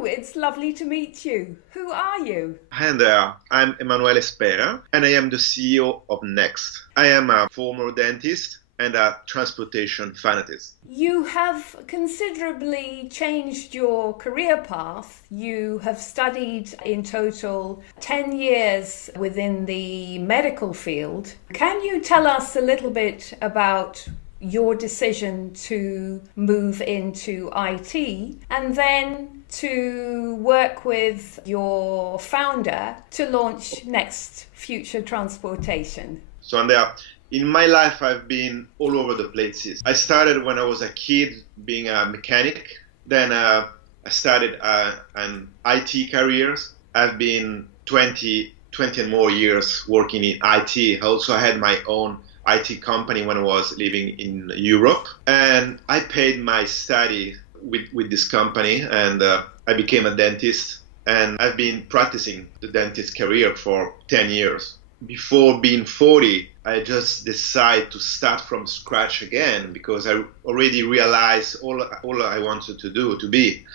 Hello, it's lovely to meet you. Who are you? Hi there, I'm Emmanuele Spera and I am the CEO of Next. I am a former dentist and a transportation fanatist. You have considerably changed your career path. You have studied in total 10 years within the medical field. Can you tell us a little bit about your decision to move into IT and then to work with your founder to launch Next Future Transportation? So Andrea, in my life I've been all over the places. I started when I was a kid being a mechanic. Then I started an IT career. I've been 20 and more years working in IT. Also I had my own IT company when I was living in Europe, and I paid my study with this company, and I became a dentist, and I've been practicing the dentist career for 10 years. Before being 40, I just decided to start from scratch again because I already realized all I wanted to do to be.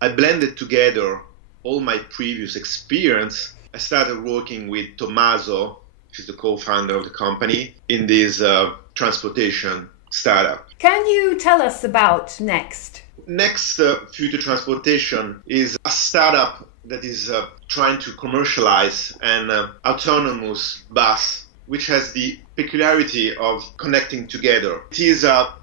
I blended together all my previous experience. I started working with Tommaso, she's the co-founder of the company, in this transportation startup. Can you tell us about Next? Next Future Transportation is a startup that is trying to commercialize an autonomous bus, which has the peculiarity of connecting together. It is a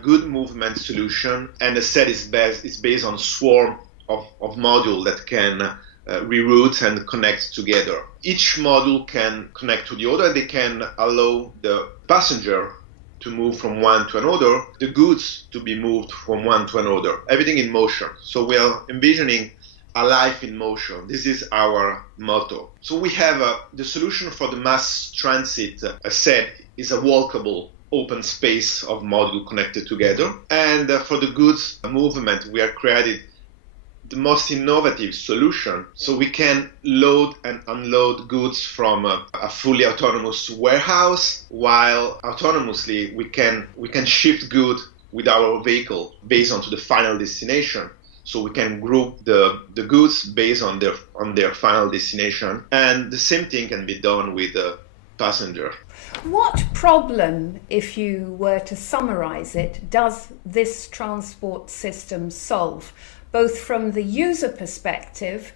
good movement solution, and as said, it's based on a swarm of modules that can reroute and connect together. Each module can connect to the other. They can allow the passenger to move from one to another, the goods to be moved from one to another, everything in motion. So we are envisioning a life in motion. This is our motto. So we have the solution for the mass transit, as said, is a walkable open space of modules connected together. And for the goods movement, we are created the most innovative solution, so we can load and unload goods from a fully autonomous warehouse, while autonomously we can shift goods with our vehicle based on to the final destination. So we can group the goods based on their final destination, and the same thing can be done with the passenger. What problem, if you were to summarize it, does this transport system solve, both from the user perspective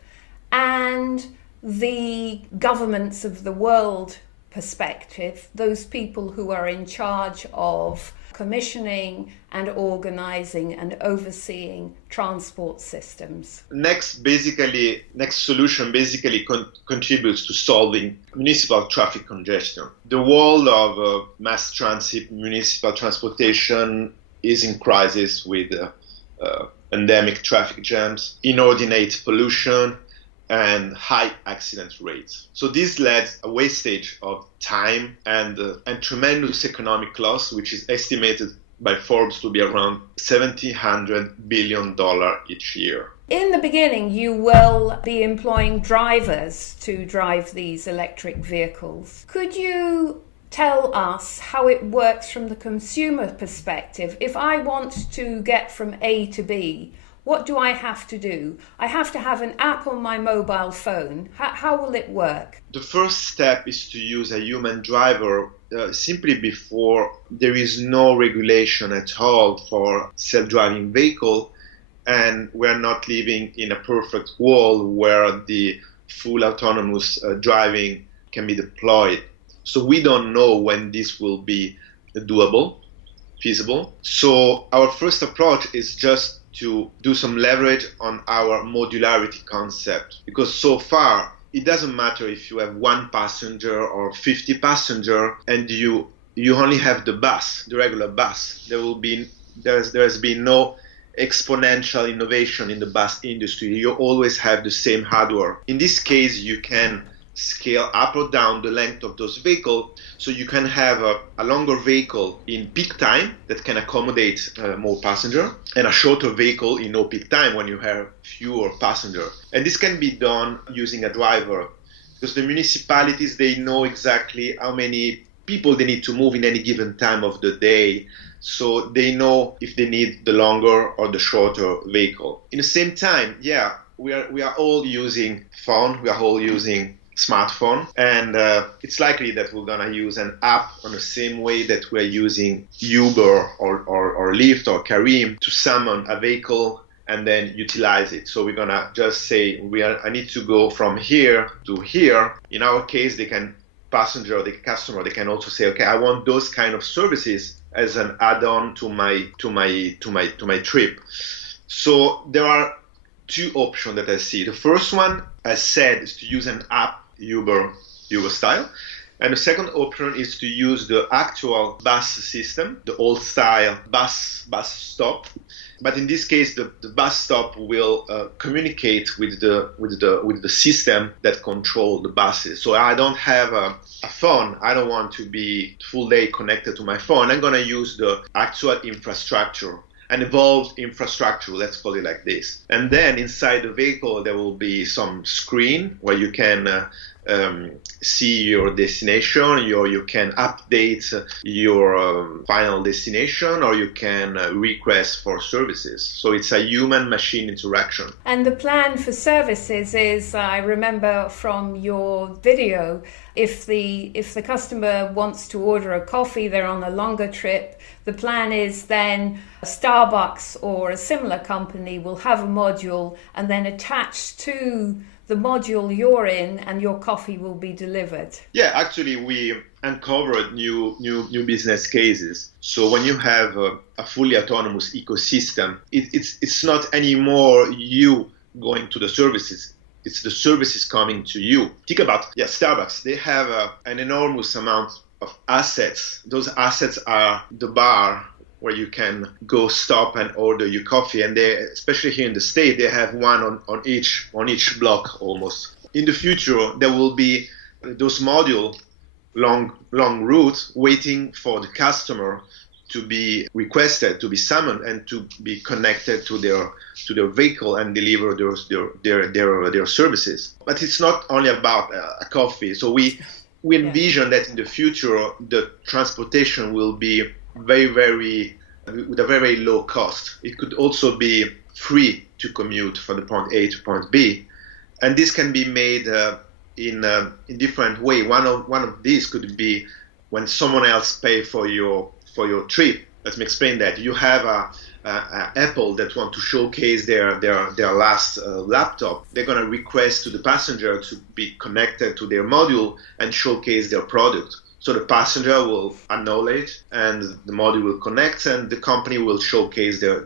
and the governments of the world perspective, those people who are in charge of commissioning and organizing and overseeing transport systems? Next solution basically contributes to solving municipal traffic congestion. The world of mass transit, municipal transportation is in crisis with endemic traffic jams, inordinate pollution, and high accident rates. So this led a wastage of time and tremendous economic loss, which is estimated by Forbes to be around $700 billion each year. In the beginning, you will be employing drivers to drive these electric vehicles. Could you tell us how it works from the consumer perspective? If I want to get from A to B, what do I have to do? I have to have an app on my mobile phone. How will it work? The first step is to use a human driver simply before there is no regulation at all for self-driving vehicle, and we're not living in a perfect world where the full autonomous driving can be deployed. So we don't know when this will be doable, feasible. So our first approach is just to do some leverage on our modularity concept, because so far it doesn't matter if you have one passenger or 50 passenger and you only have the bus, the regular bus. There has been no exponential innovation in the bus industry. You always have the same hardware. In this case, you can scale up or down the length of those vehicles, so you can have a longer vehicle in peak time that can accommodate more passenger, and a shorter vehicle in no peak time when you have fewer passenger. And this can be done using a driver, because the municipalities, they know exactly how many people they need to move in any given time of the day, so they know if they need the longer or the shorter vehicle. In the same time, we are all using phone, we are all using smartphone, and it's likely that we're gonna use an app on the same way that we're using Uber or Lyft or Careem to summon a vehicle and then utilize it. So we're gonna just say I need to go from here to here. In our case, the passenger or the customer, they can also say, okay, I want those kind of services as an add-on to my trip. So there are two options that I see. The first one, as said, is to use an app, Uber style. And the second option is to use the actual bus system, the old style bus stop. But in this case, the bus stop will communicate with the system that control the buses. So I don't have a phone. I don't want to be full day connected to my phone. I'm going to use the actual infrastructure, an evolved infrastructure, let's call it like this. And then inside the vehicle, there will be some screen where you can see your destination, you can update your final destination, or you can request for services. So it's a human-machine interaction. And the plan for services is, I remember from your video, if the customer wants to order a coffee, they're on a longer trip, the plan is then Starbucks or a similar company will have a module, and then attached to the module you're in, and your coffee will be delivered. Yeah, actually, we uncovered new business cases. So when you have a fully autonomous ecosystem, it's not anymore you going to the services. It's the services coming to you. Think about Starbucks. They have an enormous amount of assets. Those assets are the bar where you can go stop and order your coffee, and they, especially here in the States, they have one on each block almost. In the future, there will be those module long routes waiting for the customer to be requested, to be summoned, and to be connected to their vehicle and deliver their services. But it's not only about a coffee. So we envision that in the future the transportation will be with a very low cost. It could also be free to commute from the point A to point B, and this can be made in different way. One of these could be when someone else pay for your trip. Let me explain that. You have a Apple that want to showcase their last laptop. They're going to request to the passenger to be connected to their module and showcase their product. So the passenger will acknowledge, and the module will connect, and the company will showcase their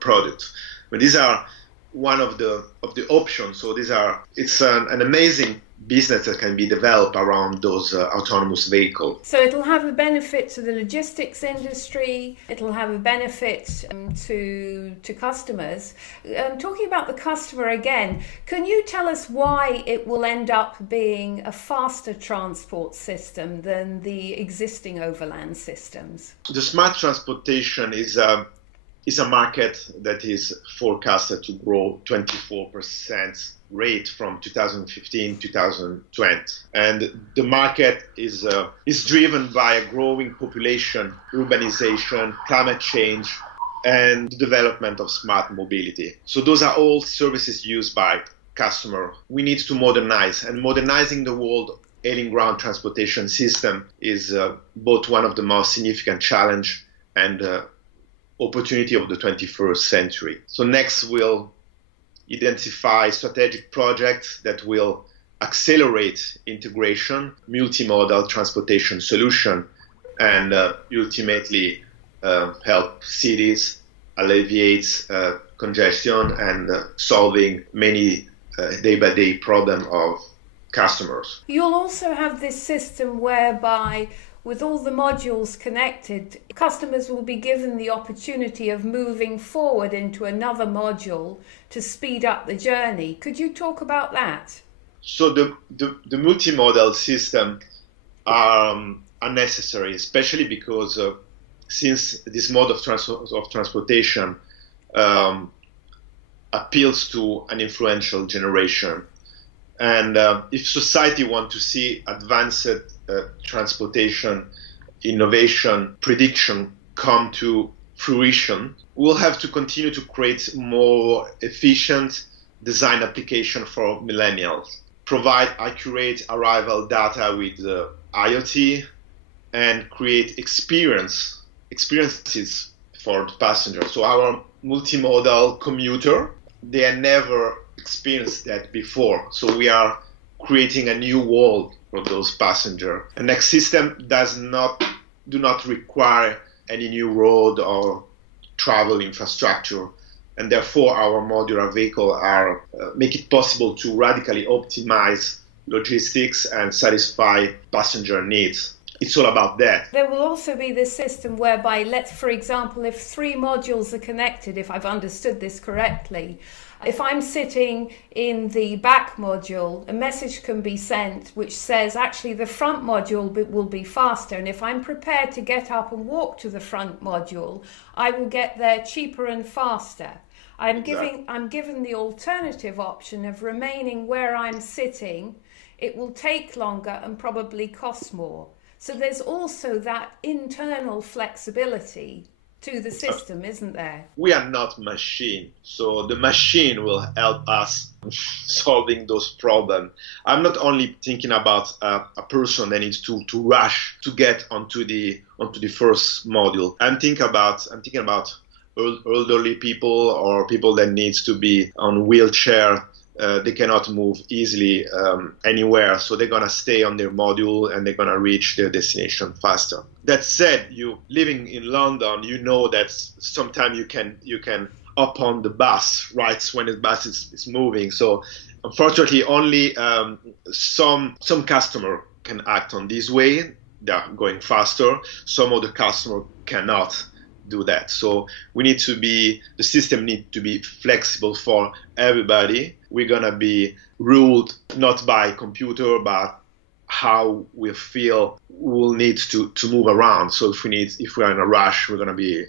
product. But these are one of the options. So it's an amazing business that can be developed around those autonomous vehicles. So it'll have a benefit to the logistics industry. It'll have a benefit to customers. Talking about the customer again, can you tell us why it will end up being a faster transport system than the existing overland systems? The smart transportation is a market that is forecasted to grow 24% rate from 2015 to 2020, and the market is driven by a growing population, urbanization, climate change, and the development of smart mobility. So those are all services used by customer. We need to modernize, and modernizing the world air and ground transportation system is both one of the most significant challenge and opportunity of the 21st century. So next we'll identify strategic projects that will accelerate integration, multimodal transportation solution, and ultimately help cities alleviate congestion and solving many day-by-day problem of customers. You'll also have this system whereby, with all the modules connected, customers will be given the opportunity of moving forward into another module to speed up the journey. Could you talk about that? So the multimodal system are necessary, especially because since this mode of transportation appeals to an influential generation. And if society wants to see advanced transportation, innovation, prediction come to fruition, we'll have to continue to create more efficient design application for millennials, provide accurate arrival data with IoT, and create experiences for the passenger. So our multimodal commuter, they had never experienced that before. So we are creating a new world for those passengers. The next system do not require any new road or travel infrastructure, and therefore our modular vehicle make it possible to radically optimize logistics and satisfy passenger needs. It's all about that. There will also be this system whereby, for example, if 3 modules are connected, if I've understood this correctly, if I'm sitting in the back module, a message can be sent which says actually the front module will be faster, and if I'm prepared to get up and walk to the front module, I will get there cheaper and faster. I'm given the alternative option of remaining where I'm sitting. It will take longer and probably cost more. So there's also that internal flexibility to the system, isn't there? We are not machine, so the machine will help us solving those problems. I'm not only thinking about a person that needs to rush to get onto the first module. I'm thinking about elderly people or people that needs to be on wheelchair. They cannot move easily anywhere, so they're gonna stay on their module and they're gonna reach their destination faster. That said, you living in London, you know that sometimes you can up on the bus right when the bus is moving. So unfortunately, only some customer can act on this way. They're going faster. Some of the customer cannot do that. So the system needs to be flexible for everybody. We're gonna be ruled not by computer, but how we feel we'll need to move around. So if we're in a rush, we're gonna be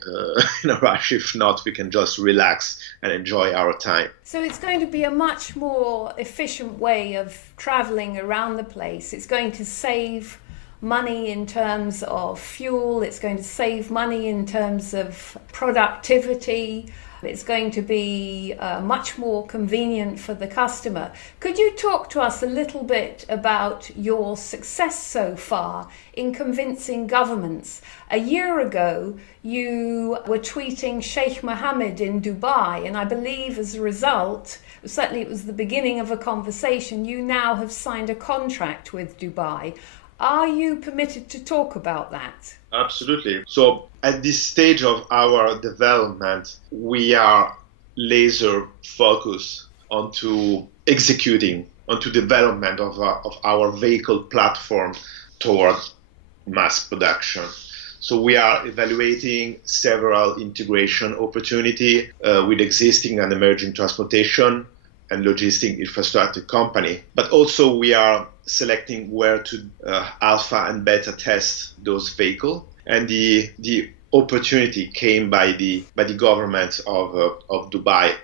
in a rush. If not, we can just relax and enjoy our time. So it's going to be a much more efficient way of traveling around the place. It's going to save money in terms of fuel, it's going to save money in terms of productivity, it's going to be much more convenient for the customer. Could you talk to us a little bit about your success so far in convincing governments? A year ago, you were tweeting Sheikh Mohammed in Dubai, and I believe as a result, certainly it was the beginning of a conversation, you now have signed a contract with Dubai. Are you permitted to talk about that? Absolutely. So at this stage of our development, we are laser focused onto development of our vehicle platform towards mass production. So we are evaluating several integration opportunities with existing and emerging transportation and logistic infrastructure company, but also we are selecting where to alpha and beta test those vehicles. And the opportunity came by the government of Dubai.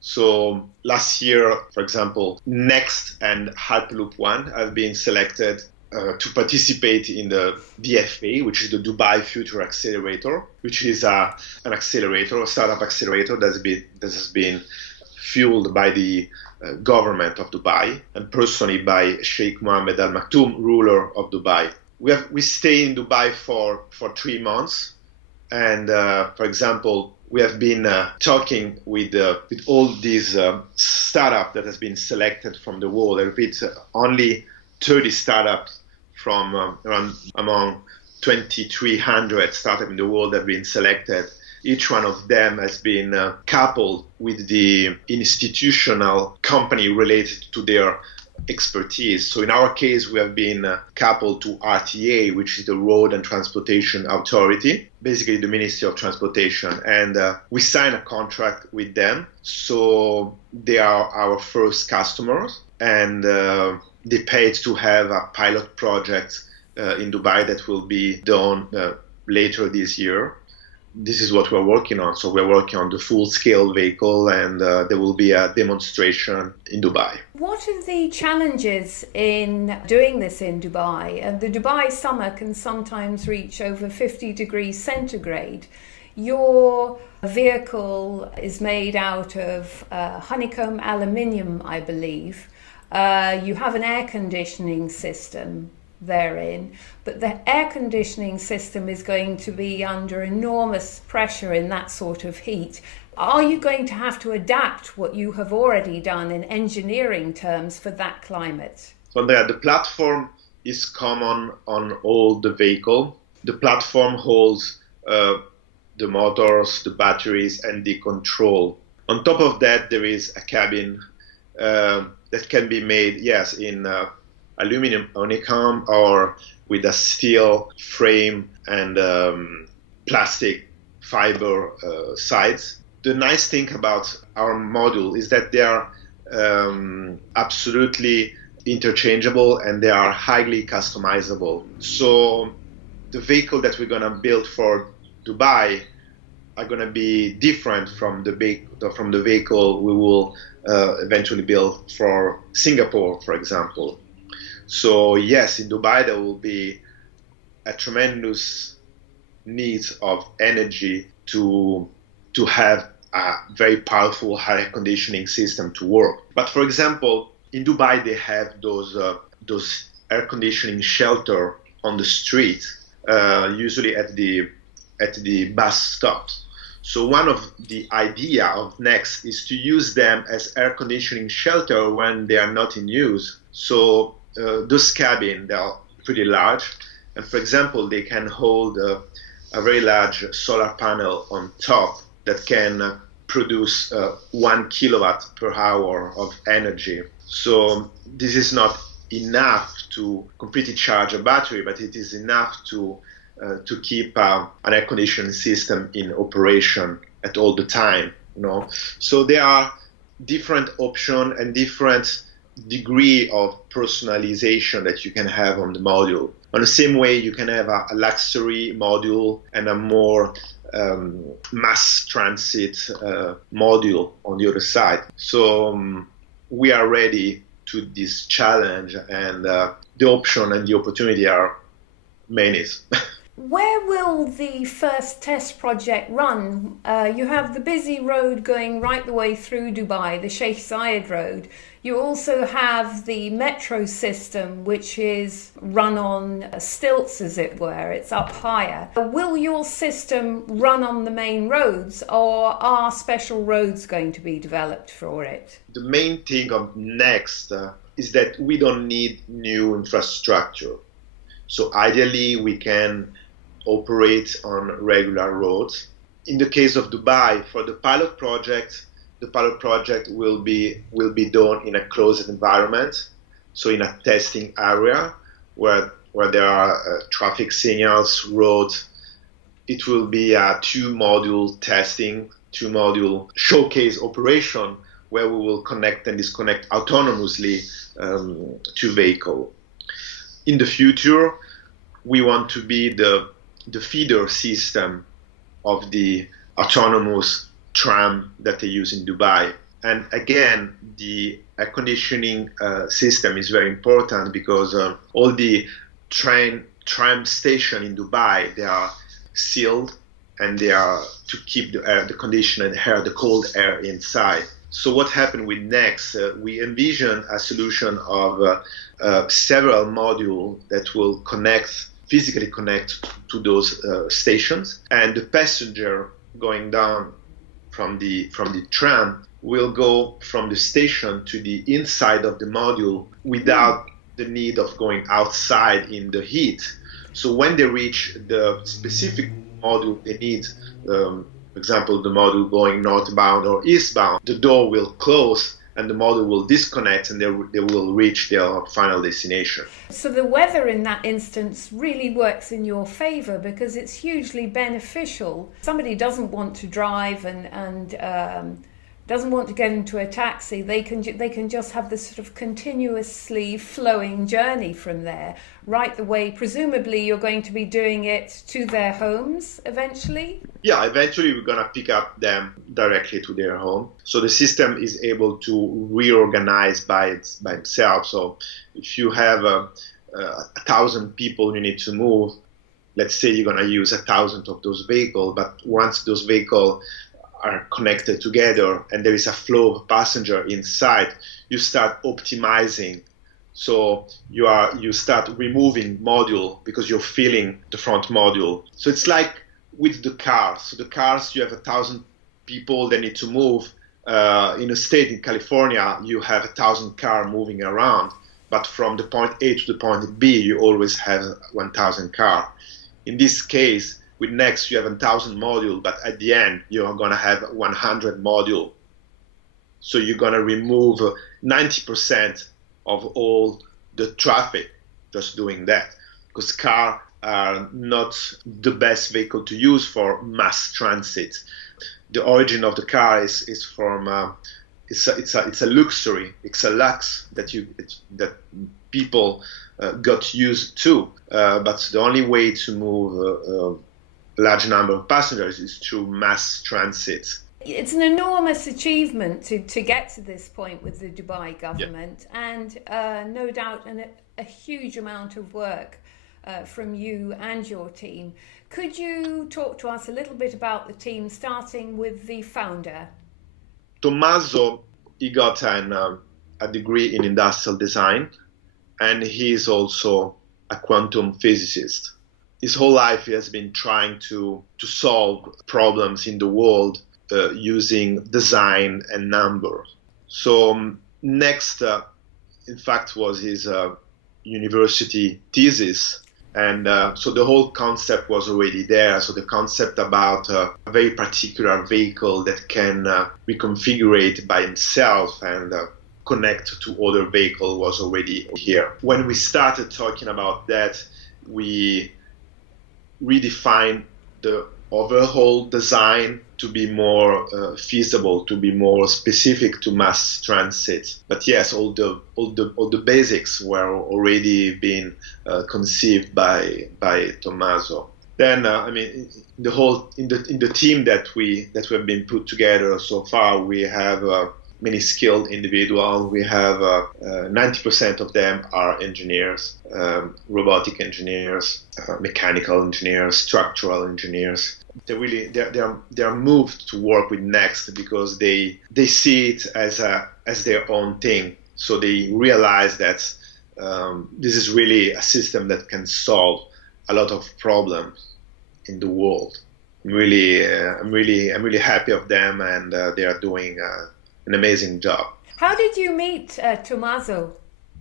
So last year, for example, Next and Hyperloop One have been selected to participate in the DFA, which is the Dubai Future Accelerator, which is a startup accelerator that has been fueled by the government of Dubai and personally by Sheikh Mohammed Al Maktoum, ruler of Dubai. We stay in Dubai for 3 months, and for example, we have been talking with all these startups that has been selected from the world. I repeat, only 30 startups from among 2,300 startups in the world have been selected. Each one of them has been coupled with the institutional company related to their expertise. So in our case, we have been coupled to RTA, which is the Road and Transportation Authority, basically the Ministry of Transportation. And we signed a contract with them. So they are our first customers, and they paid to have a pilot project in Dubai that will be done later this year. This is what we're working on. So we're working on the full-scale vehicle, and there will be a demonstration in Dubai. What are the challenges in doing this in Dubai? The Dubai summer can sometimes reach over 50 degrees centigrade. Your vehicle is made out of honeycomb aluminium, I believe. You have an air conditioning system therein, but the air conditioning system is going to be under enormous pressure in that sort of heat. Are you going to have to adapt what you have already done in engineering terms for that climate? So the platform is common on all the vehicle. The platform holds the motors, the batteries, and the control. On top of that, there is a cabin that can be made, yes, in aluminum honeycomb or with a steel frame and plastic fiber sides. The nice thing about our module is that they are absolutely interchangeable and they are highly customizable. So the vehicle that we're going to build for Dubai are going to be different from the vehicle we will eventually build for Singapore, for example. So yes, in Dubai there will be a tremendous need of energy to have a very powerful air conditioning system to work. But for example, in Dubai they have those air conditioning shelter on the street, usually at the bus stops. So one of the idea of Next is to use them as air conditioning shelter when they are not in use. So those cabins, they are pretty large, and for example, they can hold a very large solar panel on top that can produce 1 kilowatt per hour of energy. So this is not enough to completely charge a battery, but it is enough to keep an air conditioning system in operation at all the time. So there are different options and different degree of personalization that you can have on the module. On the same way, you can have a luxury module and a more mass transit module on the other side. So we are ready to this challenge, and the option and the opportunity are many. Where will the first test project run? You have the busy road going right the way through Dubai, the Sheikh Zayed road. You also have the metro system, which is run on stilts, as it were. It's up higher. Will your system run on the main roads, or are special roads going to be developed for it? The main thing of Next is that we don't need new infrastructure. So ideally, we can operate on regular roads. In the case of Dubai, for the pilot project will be done in a closed environment, so in a testing area where there are traffic signals, roads. It will be a two-module testing, two-module showcase operation where we will connect and disconnect autonomously to vehicle. In the future, we want to be the feeder system of the autonomous tram that they use in Dubai. And again, the air conditioning system is very important because all the tram station in Dubai, they are sealed and they are to keep the conditioned air, the cold air inside. So what happened with Next, we envision a solution of several modules that will physically connect to those stations, and the passenger going down from the tram will go from the station to the inside of the module without the need of going outside in the heat. So when they reach the specific module they need, for example, the module going northbound or eastbound, the door will close and the module will disconnect and they will reach their final destination. So the weather in that instance really works in your favor because it's hugely beneficial. Somebody doesn't want to drive and doesn't want to get into a taxi, they can just have this sort of continuously flowing journey from there, right the way, presumably you're going to be doing it to their homes eventually? Yeah, eventually we're going to pick up them directly to their home. So the system is able to reorganize by itself. So if you have 1,000 people you need to move, let's say you're going to use 1,000 of those vehicles, but once those vehicles are connected together and there is a flow of passenger inside, you start optimizing. So you start removing module because you're filling the front module. So it's like with the cars. So the cars, you have 1,000 people that need to move. In a state in California, you have 1,000 cars moving around, but from the point A to the point B, you always have 1,000 cars. In this case, with Next, you have 1,000 modules, but at the end, you're going to have 100 modules. So you're going to remove 90% of all the traffic just doing that, because cars are not the best vehicle to use for mass transit. The origin of the car is from it's a luxury, it's a lux that people got used to. But the only way to move a large number of passengers is through mass transit. It's an enormous achievement to get to this point with the Dubai government, and no doubt a huge amount of work from you and your team. Could you talk to us a little bit about the team, starting with the founder? Tommaso, he got a degree in industrial design, and he's also a quantum physicist. His whole life he has been trying to solve problems in the world using design and numbers. So Next, in fact, was his university thesis. And so the whole concept was already there. So the concept about a very particular vehicle that can reconfigure it by himself and connect to other vehicles was already here. When we started talking about that, we redefined the overall design to be more feasible, to be more specific to mass transit. But yes, all the basics were already being conceived by Tommaso. Then in the team that we have been put together so far, we have many skilled individuals. We have 90% of them are engineers, robotic engineers, mechanical engineers, structural engineers. They are moved to work with Next because they see it as their own thing. So they realize that this is really a system that can solve a lot of problems in the world. I'm really happy of them, and they are doing an amazing job. How did you meet Tommaso?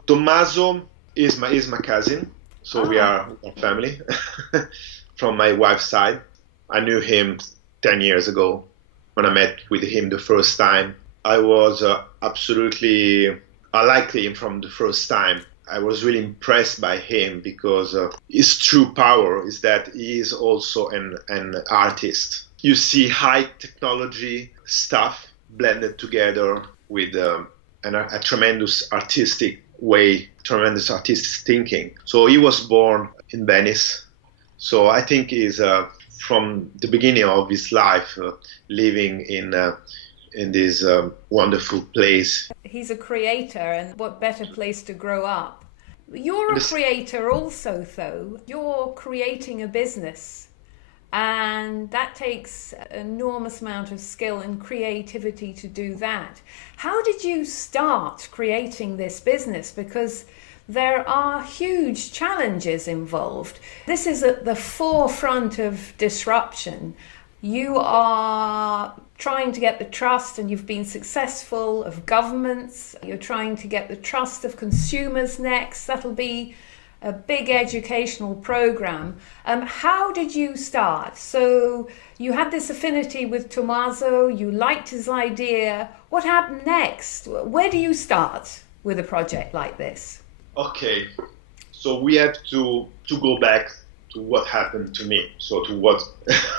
Tommaso is my cousin, so we are family from my wife's side. I knew him 10 years ago when I met with him the first time. I was I liked him from the first time. I was really impressed by him because his true power is that he is also an artist. You see high technology stuff blended together with a tremendous artistic way, tremendous artistic thinking. So he was born in Venice. So I think he's from the beginning of his life living in this wonderful place. He's a creator, and what better place to grow up. You're a creator also, though. You're creating a business, and that takes an enormous amount of skill and creativity to do that. How did you start creating this business? Because there are huge challenges involved. This is at the forefront of disruption. You are trying to get the trust, and you've been successful, of governments. You're trying to get the trust of consumers next. That'll be a big educational program. How did you start? So you had this affinity with Tommaso, you liked his idea. What happened next? Where do you start with a project like this? Okay, so we have to go back to what happened to me. So to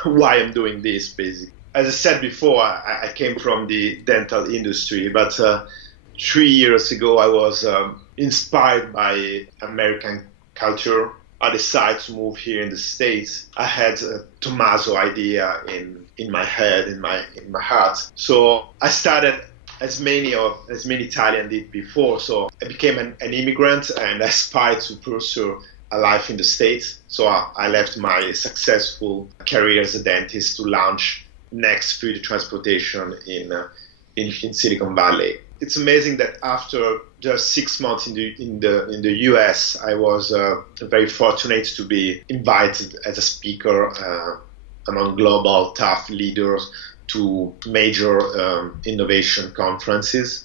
why I'm doing this, basically. As I said before, I came from the dental industry, but 3 years ago I was inspired by American culture. I decided to move here in the States. I had a Tommaso idea in my head, in my heart. So I started as many Italians did before. So I became an immigrant, and I aspired to pursue a life in the States. So I left my successful career as a dentist to launch next food transportation in Silicon Valley. It's amazing that after just 6 months in the US, I was very fortunate to be invited as a speaker among global tough leaders to major innovation conferences.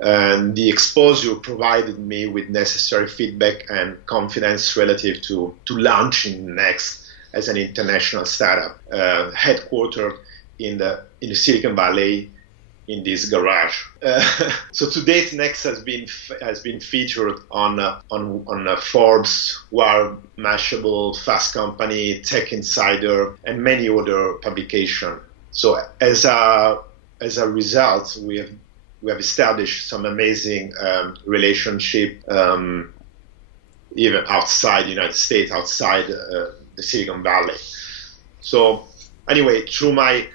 And the exposure provided me with necessary feedback and confidence relative to launching Next as an international startup, headquartered in the Silicon Valley, in this garage. So to date, Next has been featured on Forbes, Wired, Mashable, Fast Company, Tech Insider, and many other publications. So as a result, we have established some amazing relationship, even outside the United States, outside the Silicon Valley. So anyway, through my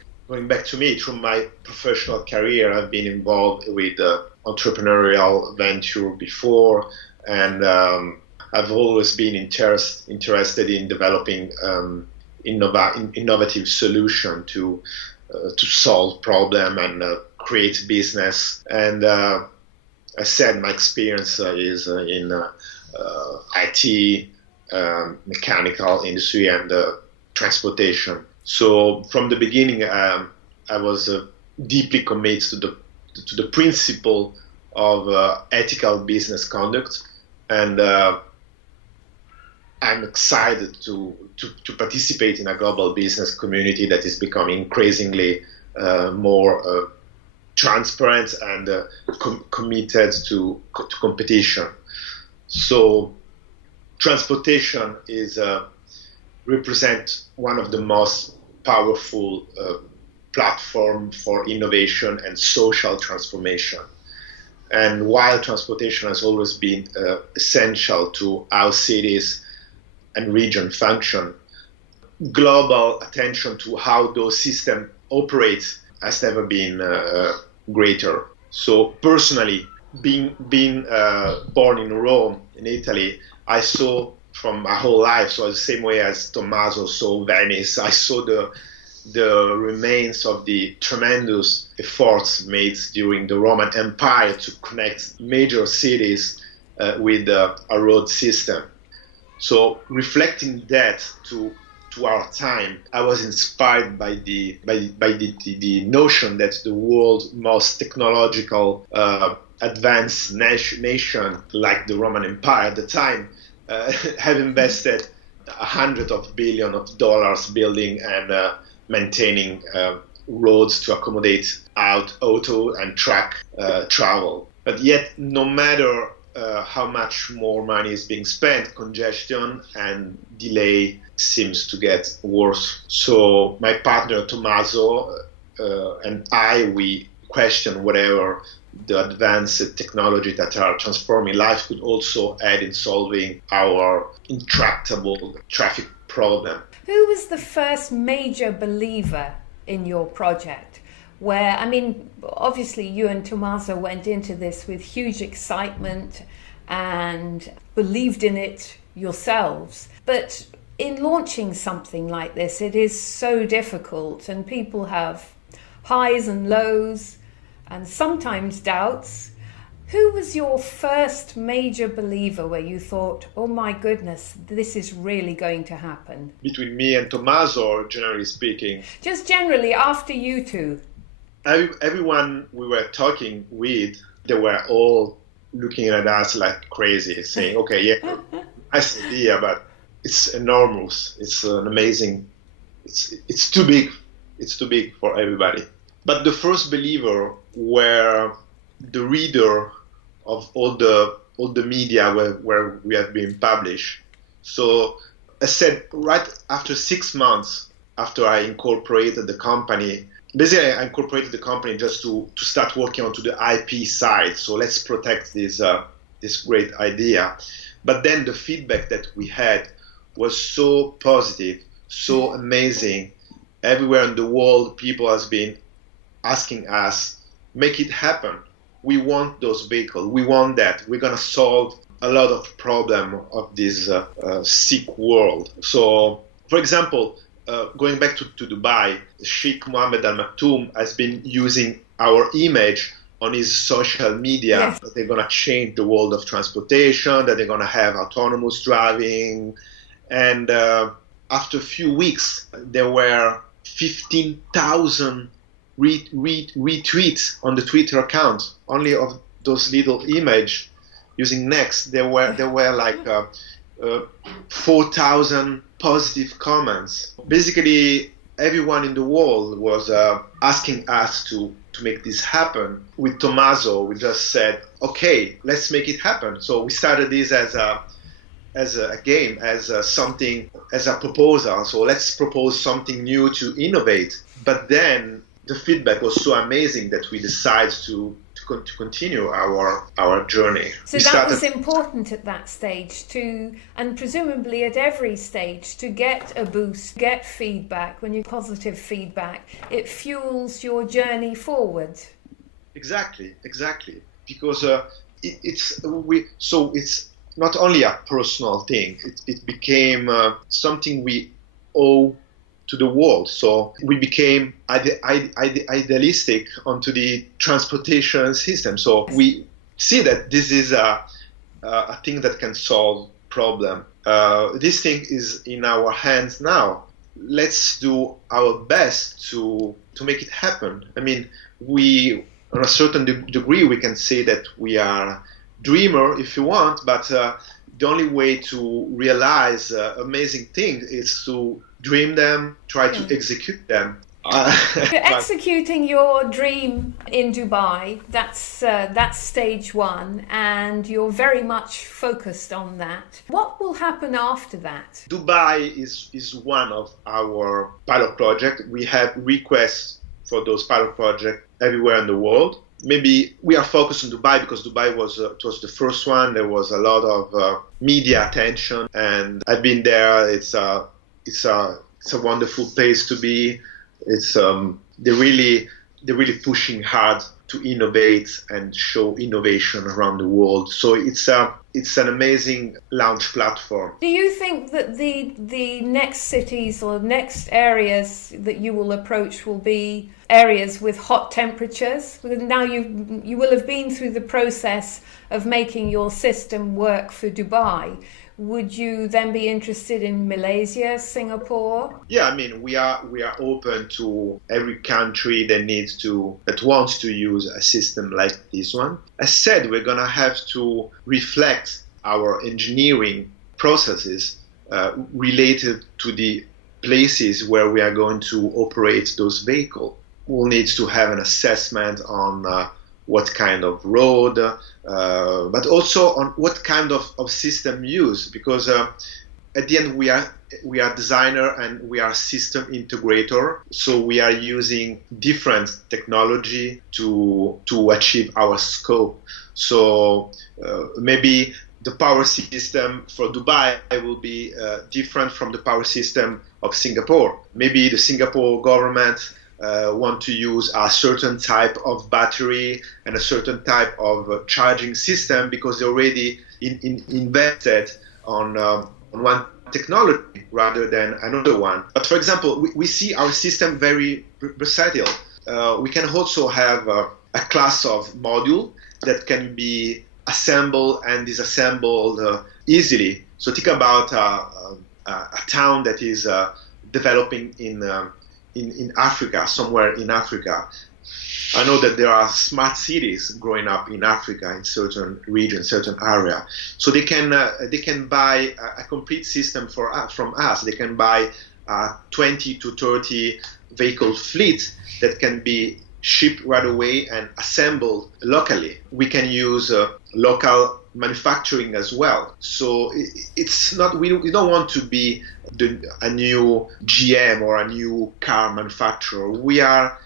professional career, I've been involved with entrepreneurial venture before, and I've always been interested in developing innovative solution to solve problem and create business. And I said my experience is in IT, mechanical industry, and transportation. So from the beginning, I was deeply committed to the principle of ethical business conduct, and I'm excited to participate in a global business community that is becoming increasingly more transparent and committed to competition. So transportation represent one of the most powerful platform for innovation and social transformation. And while transportation has always been essential to how cities and region function, global attention to how those systems operate has never been greater. So personally, being born in Rome, in Italy, I saw from my whole life, so the same way as Tommaso saw Venice, I saw the remains of the tremendous efforts made during the Roman Empire to connect major cities with a road system. So reflecting that to our time, I was inspired by the notion that the world's most technological advanced nation, like the Roman Empire at the time, have invested hundreds of billions of dollars building and maintaining roads to accommodate auto and truck travel. But yet, no matter how much more money is being spent, congestion and delay seems to get worse. So my partner Tommaso and we question whatever the advanced technology that are transforming life could also add in solving our intractable traffic problem. Who was the first major believer in your project? Where, I mean, obviously you and Tommaso went into this with huge excitement and believed in it yourselves. But in launching something like this, it is so difficult, and people have highs and lows and sometimes doubts. Who was your first major believer where you thought, oh my goodness, this is really going to happen? Between me and Tommaso, or generally speaking? Just generally, after you two. Everyone we were talking with, they were all looking at us like crazy, saying, okay, yeah, nice idea, but it's enormous. It's an amazing, it's too big. It's too big for everybody. But the first believer were the reader of all the media where we have been published. So I said, right after 6 months after I incorporated the company, basically I incorporated the company just to start working onto the IP side. So let's protect this great idea. But then the feedback that we had was so positive, so amazing. Everywhere in the world, people has been asking us, make it happen. We want those vehicles. We want that. We're going to solve a lot of problem of this sick world. So, for example, going back to Dubai, Sheikh Mohammed Al Maktoum has been using our image on his social media. Yes. That they're going to change the world of transportation, that they're going to have autonomous driving. And after a few weeks, there were 15,000 retweets on the Twitter account, only of those little image using Next. There were like 4,000 positive comments. Basically, everyone in the world was asking us to make this happen. With Tommaso, we just said, okay, let's make it happen. So we started this as a game, as something, as a proposal. So let's propose something new to innovate. But then the feedback was so amazing that we decided to continue our journey. So that was important at that stage and presumably at every stage, to get a boost, get feedback. When you positive feedback, it fuels your journey forward. Exactly. Because it's not only a personal thing. It became something we owe to the world. So we became idealistic onto the transportation system. So we see that this is a thing that can solve problem. This thing is in our hands now. Let's do our best to make it happen. I mean, we, on a certain degree, we can say that we are dreamer, if you want, but the only way to realize amazing things is to dream them, try to execute them. You're executing your dream in Dubai. That's stage one, and you're very much focused on that. What will happen after that? Dubai is one of our pilot projects. We have requests for those pilot projects everywhere in the world. Maybe we are focused on Dubai because Dubai was the first one. There was a lot of media attention, and I've been there. It's a wonderful place to be. It's they're really pushing hard to innovate and show innovation around the world. So it's an amazing launch platform. Do you think that the next cities or next areas that you will approach will be areas with hot temperatures? Now you will have been through the process of making your system work for Dubai. Would you then be interested in Malaysia, Singapore? Yeah, I mean, we are open to every country that wants to use a system like this one. As said, we're gonna have to reflect our engineering processes related to the places where we are going to operate those vehicles. We'll need to have an assessment on what kind of road, but also on what kind of system use, because at the end we are designer and we are system integrator, so we are using different technology to achieve our scope. So maybe the power system for Dubai will be different from the power system of Singapore. Maybe the Singapore government want to use a certain type of battery and a certain type of charging system because they already invested on one technology rather than another one. But for example, we see our system very versatile. We can also have a class of module that can be assembled and disassembled easily. So think about a town that is developing in Africa, somewhere in Africa. I know that there are smart cities growing up in Africa in certain regions, certain area. So they can buy a complete system from us. They can buy a 20 to 30 vehicle fleet that can be shipped right away and assembled locally. We can use local manufacturing as well. So it's not, we don't want to be a new GM or a new car manufacturer. We are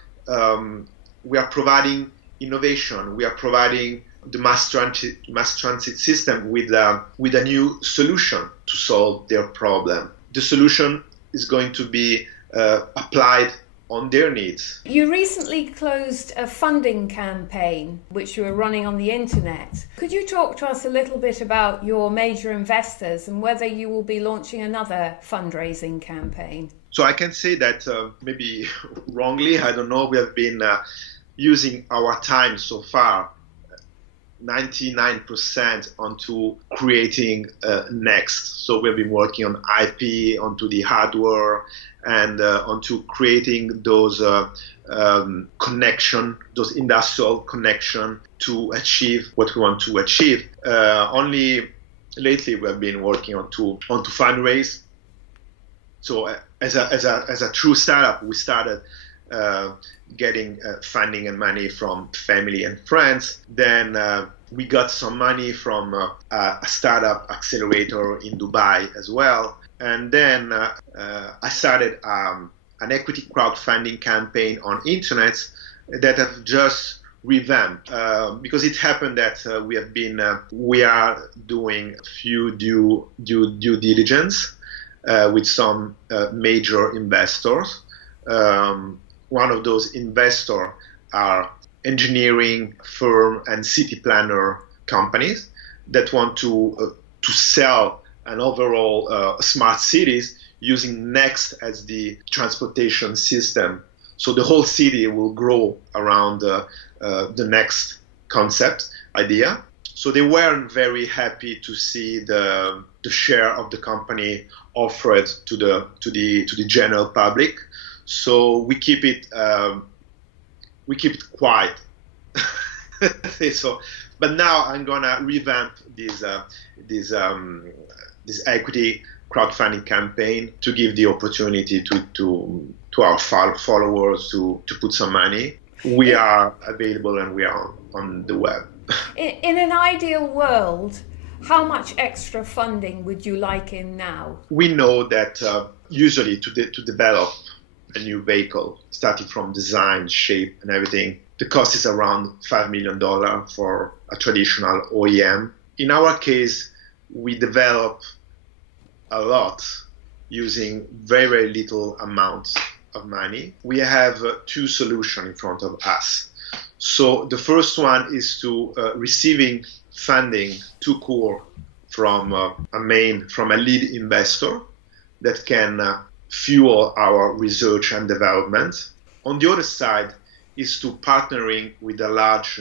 providing innovation. We are providing the mass transit system with a new solution to solve their problem. The solution is going to be applied on their needs. You recently closed a funding campaign which you were running on the internet. Could you talk to us a little bit about your major investors and whether you will be launching another fundraising campaign? So I can say that maybe wrongly, I don't know, we have been using our time so far 99% onto creating next. So we've been working on IP, onto the hardware, and onto creating those connection, those industrial connection to achieve what we want to achieve. Only lately we have been working onto fundraise. So as a true startup, we started getting funding and money from family and friends. Then we got some money from a startup accelerator in Dubai as well. And then I started an equity crowdfunding campaign on internet that have just revamped because it happened that we are doing a few due diligence with some major investors. One of those investors are engineering firm and city planner companies that want to sell an overall smart cities using Next as the transportation system. So the whole city will grow around the Next concept idea. So they weren't very happy to see the share of the company offered to the general public. So we keep it quiet. So, but now I'm gonna revamp this equity crowdfunding campaign to give the opportunity to our followers to put some money. We are available and we are on the web. In an ideal world, how much extra funding would you like in now? We know that usually to develop a new vehicle, starting from design, shape, and everything, the cost is around $5 million for a traditional OEM. In our case, we develop a lot using very, very little amounts of money. We have two solutions in front of us. So the first one is to receiving funding to core from a lead investor that can fuel our research and development. On the other side is to partnering with a large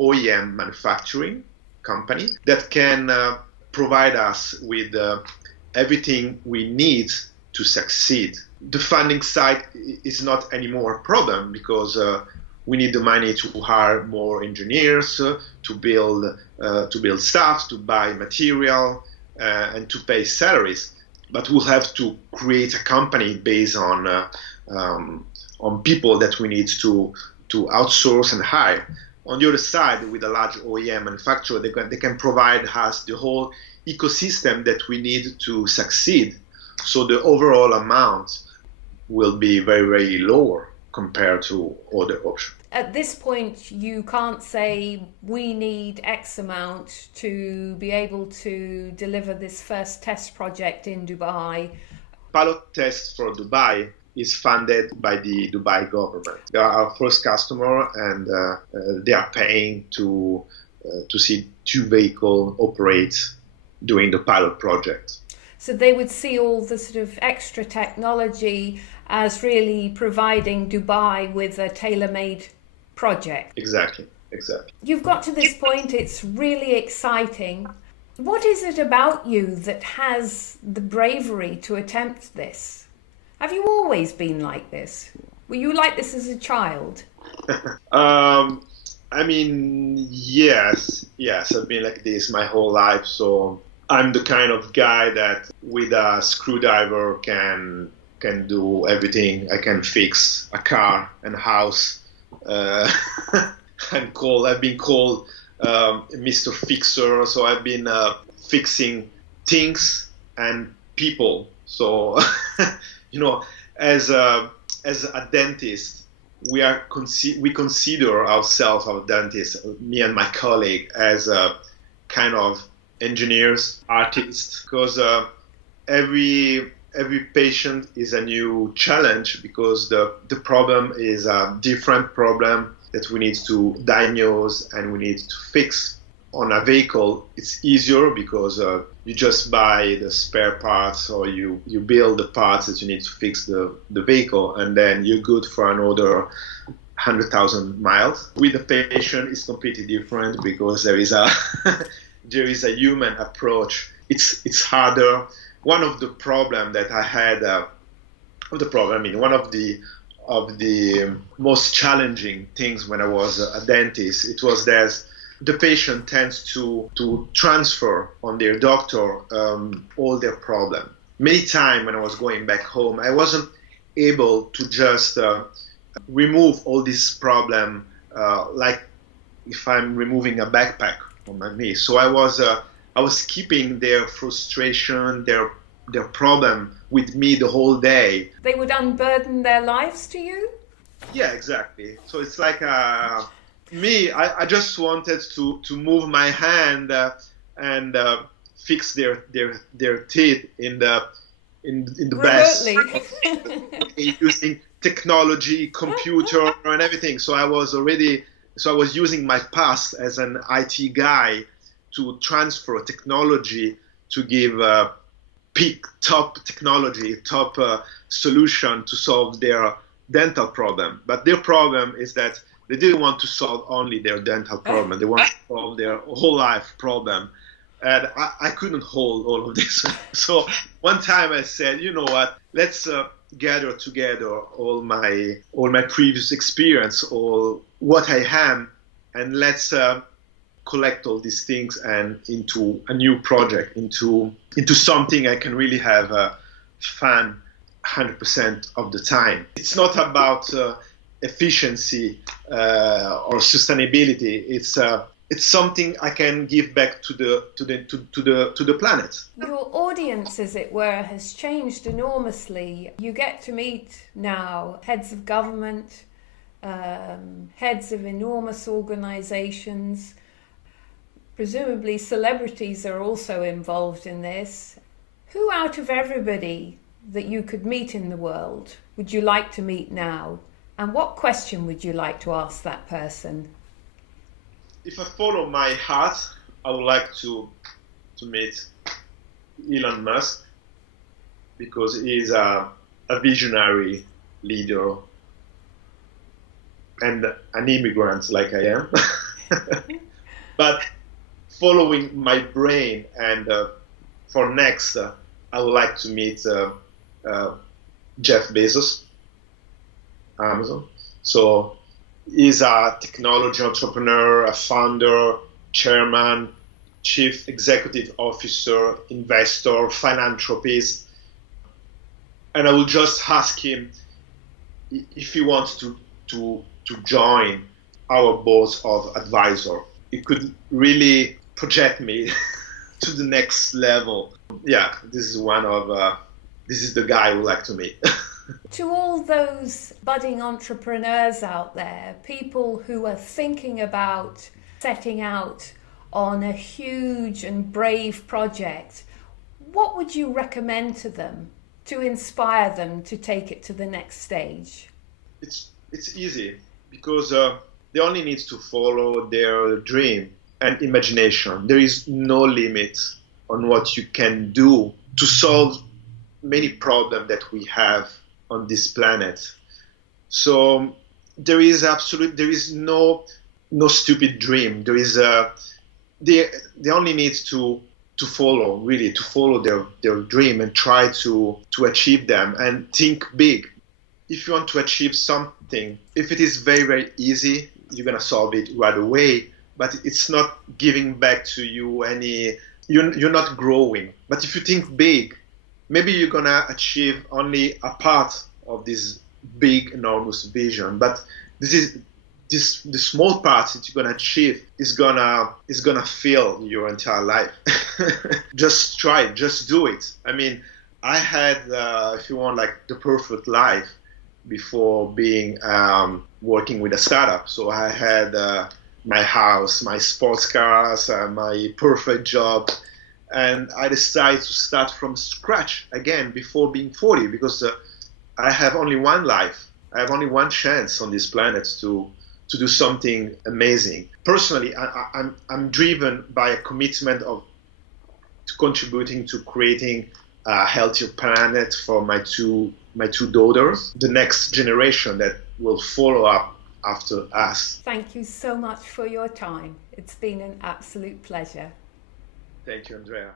OEM manufacturing company that can provide us with everything we need to succeed. The funding side is not anymore a problem because we need the money to hire more engineers, to build stuff, to buy material, and to pay salaries. But we'll have to create a company based on people that we need to outsource and hire. On the other side, with a large OEM manufacturer, they can provide us the whole ecosystem that we need to succeed. So the overall amount will be very, very lower compared to other options. At this point, you can't say we need X amount to be able to deliver this first test project in Dubai. Pilot test for Dubai is funded by the Dubai government. They are our first customer, and they are paying to see two vehicles operate during the pilot project. So they would see all the sort of extra technology as really providing Dubai with a tailor-made project. Exactly. You've got to this point, it's really exciting. What is it about you that has the bravery to attempt this? Have you always been like this? Were you like this as a child? I mean, yes, I've been like this my whole life. So I'm the kind of guy that with a screwdriver can do everything. I can fix a car and a house. I've been called Mr. Fixer. So I've been fixing things and people. So as a dentist, we consider ourselves, our dentists, me and my colleague, as a kind of engineers, artists, because every every patient is a new challenge because the problem is a different problem that we need to diagnose and we need to fix. On a vehicle, it's easier because you just buy the spare parts or you build the parts that you need to fix the vehicle, and then you're good for another 100,000 miles. With the patient, it's completely different because there is a there is a human approach. It's harder. One of the problem that I had, one of the most challenging things when I was a dentist, it was that the patient tends to transfer on their doctor all their problem. Many times when I was going back home, I wasn't able to just remove all this problem like if I'm removing a backpack on my knee. So I was keeping their frustration, their problem with me the whole day. They would unburden their lives to you? Yeah, exactly. So it's like I just wanted to move my hand and fix their teeth in the best using technology, computer, and everything. So I was using my past as an IT guy to transfer technology to give top technology, top solution to solve their dental problem. But their problem is that they didn't want to solve only their dental problem. They want to solve their whole life problem. And I couldn't hold all of this. So one time I said, you know what, let's gather together all my previous experience, all what I am, and let's collect all these things and into a new project, into something I can really have fun 100% of the time. It's not about efficiency or sustainability. It's something I can give back to the planet. Your audience, as it were, has changed enormously. You get to meet now heads of government, heads of enormous organizations. Presumably celebrities are also involved in this. Who out of everybody that you could meet in the world would you like to meet now? And what question would you like to ask that person? If I follow my heart, I would like to meet Elon Musk because he is a visionary leader and an immigrant like I am. But following my brain, and for next, I would like to meet Jeff Bezos, Amazon. So he's a technology entrepreneur, a founder, chairman, chief executive officer, investor, philanthropist. And I will just ask him if he wants to join our board of advisor. It could really project me to the next level. Yeah, this is the guy I would like to meet. To all those budding entrepreneurs out there, people who are thinking about setting out on a huge and brave project, what would you recommend to them to inspire them to take it to the next stage? It's easy because they only need to follow their dream and imagination. There is no limit on what you can do to solve many problems that we have on this planet. So there is no stupid dream. There is they only need to follow their dream and try to achieve them and think big. If you want to achieve something, if it is very, very easy, you're gonna solve it right away, but it's not giving back to you you're not growing. But if you think big, maybe you're gonna achieve only a part of this big, enormous vision. But the small part that you're gonna achieve is gonna fill your entire life. Just try it, just do it. I mean, I had, if you want, like the perfect life before being working with a startup. So I had my house, my sports cars, my perfect job, and I decided to start from scratch again before being 40, because I have only one life. I have only one chance on this planet to do something amazing. Personally, I'm driven by a commitment of contributing to creating a healthier planet for my two daughters, the next generation that will follow up after us. Thank you so much for your time. It's been an absolute pleasure. Thank you, Andrea.